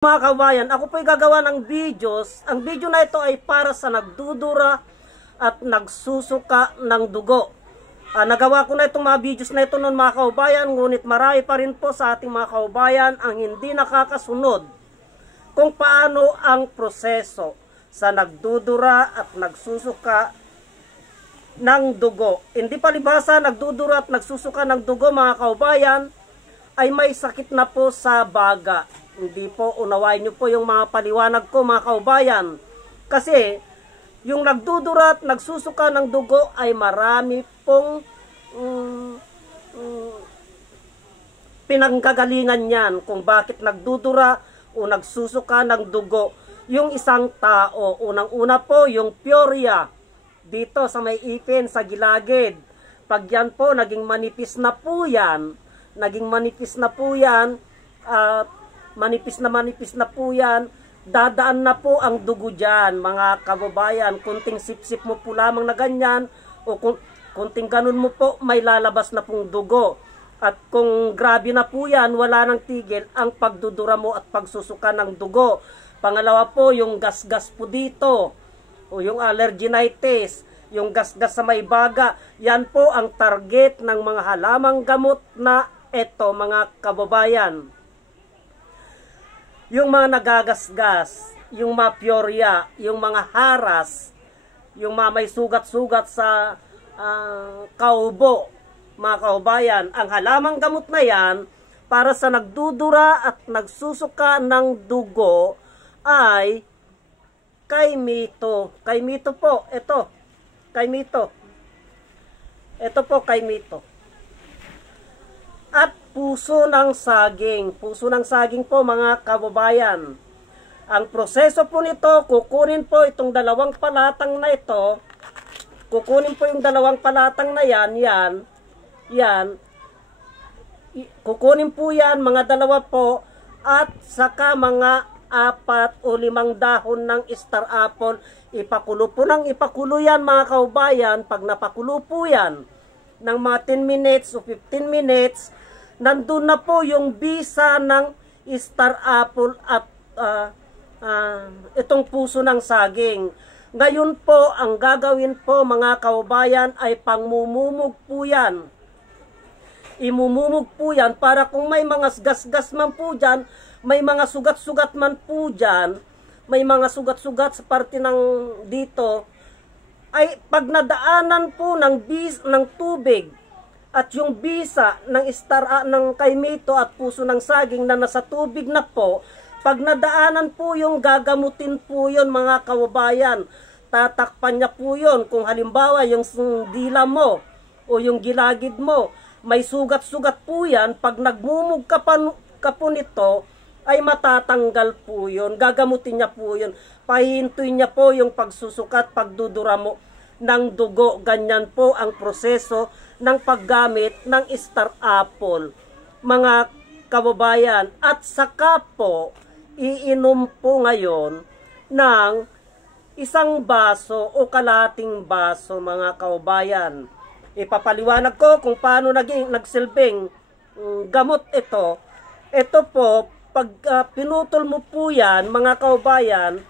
Mga kabayan, ako po'y gagawa ng videos. Ang video na ito ay para sa nagdudura at nagsusuka ng dugo. Nagawa ko na itong mga videos na ito noon mga kabayan, ngunit marami pa rin po sa ating mga kabayan ang hindi nakakasunod kung paano ang proseso sa nagdudura at nagsusuka ng dugo. Hindi palibhasa, nagdudura at nagsusuka ng dugo mga kabayan ay may sakit na po sa baga. Hindi po, unawain nyo po yung mga paliwanag ko mga kaubayan. Kasi, yung nagdudura at nagsusuka ng dugo ay marami pong pinanggagalingan yan kung bakit nagdudura o nagsusuka ng dugo yung isang tao. Unang-una po, yung pyorrhea dito sa may ipin, sa gilagid. Pag yan po, naging manipis na po yan, manipis na po yan, dadaan na po ang dugo dyan, mga kababayan. Kunting sip-sip mo po lamang na ganyan, o kunting ganun mo po, may lalabas na pong dugo. At kung grabe na po yan, wala nang tigil ang pagdudura mo at pagsusuka ng dugo. Pangalawa po, yung gasgas po dito, o yung allerginitis, yung gasgas sa may baga, yan po ang target ng mga halamang gamot na eto mga kababayan. Yung mga nagagasgas, yung mga pyorrhea, yung mga haras, yung mga may sugat-sugat sa kaubo, mga kaubayan, ang halamang gamot na yan para sa nagdudura at nagsusuka ng dugo ay kaimito. Kaimito po, ito. Kaimito. Ito po, kaimito. At puso ng saging. Puso ng saging po mga kababayan. Ang proseso po nito, kukunin po itong dalawang palatang na ito. Kukunin po yung dalawang palatang na yan. Kukunin po yan, mga dalawa po. At saka mga 4 o 5 dahon ng star apple. Ipakulo po ng ipakulo yan mga kababayan. Pag napakulo po yan ng mga 10 minutes o 15 minutes, nandun na po yung bisa ng star apple at itong puso ng saging. Ngayon po, ang gagawin po mga kababayan ay pangmumumog po yan. Imumumog po yan para kung may mga gasgas man po dyan, may mga sugat-sugat man po dyan, may mga sugat-sugat sa parte ng dito, ay pag nadaanan po ng tubig, at yung bisa ng ng kaimito at puso ng saging na nasa tubig na po, pag nadaanan po yung gagamutin po yun mga kababayan. Tatakpan niya po yun. Kung halimbawa yung dila mo o yung gilagid mo, may sugat-sugat po yan. Pag nagmumug ka po nito, ay matatanggal po yun. Gagamutin niya po yun. Pahintuin niya po yung pagsusukat, pagdudura mo ng dugo. Ganyan po ang proseso ng paggamit ng star apple, mga kababayan. At saka po, iinom po ngayon ng 1 baso o kalahating baso, mga kababayan. Ipapaliwanag ko kung paano nagsilbing gamot ito. Ito po, pag pinutol mo po yan, mga kababayan,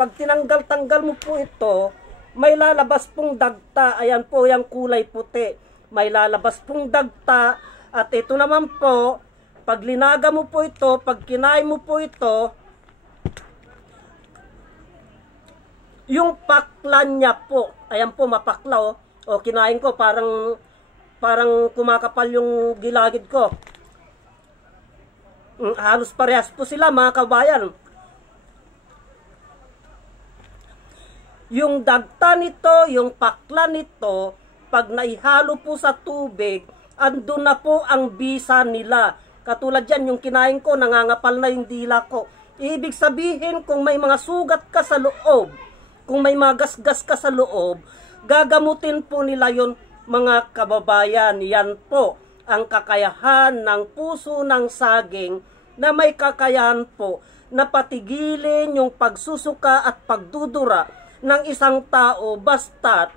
pag tinanggal-tanggal mo po ito, may lalabas pong dagta. Ayan po yung kulay puti. May lalabas pong dagta. At ito naman po, pag linaga mo po ito, pag kinain mo po ito, yung paklan niya po, ayan po mapakla oh. O kinain ko, parang kumakapal yung gilagid ko. Halos parehas po sila mga kabayan. Yung dagta nito, yung pakla nito, pag naihalo po sa tubig, andun na po ang bisa nila. Katulad yan, yung kinain ko, nangangapal na yung dila ko. Ibig sabihin, kung may mga sugat ka sa loob, kung may mga gasgas ka sa loob, gagamutin po nila yon mga kababayan. Yan po ang kakayahan ng puso ng saging na may kakayahan po na patigilin yung pagsusuka at pagdudura ng isang tao basta't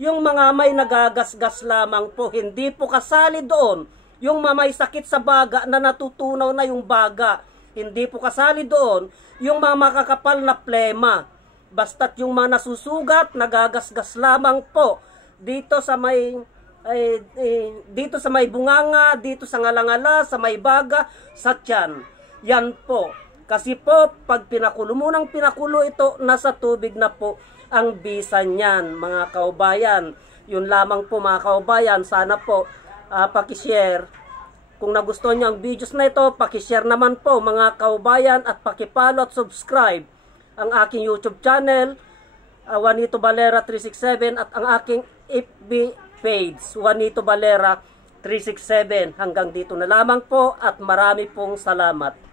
yung mga may nagagasgas lamang po, hindi po kasali doon yung may sakit sa baga na natutunaw na yung baga, Hindi po kasali doon yung mga makakapal na plema. Basta't yung mga nasusugat, nagagasgas lamang po dito sa may dito sa may bunganga, dito sa ngalangala, sa may baga, sa tiyan. Yan po. Kasi po, pag pinakulo mo ng pinakulo ito, nasa tubig na po ang bisa niyan, mga kaubayan. Yun lamang po mga kaubayan. Sana po pakishare. Kung nagustuhan niyo ang videos na ito, pakishare naman po mga kaubayan at pakipalo at subscribe ang aking YouTube channel, Juanito Valera 367, at ang aking FB page, Juanito Valera 367. Hanggang dito na lamang po at marami pong salamat.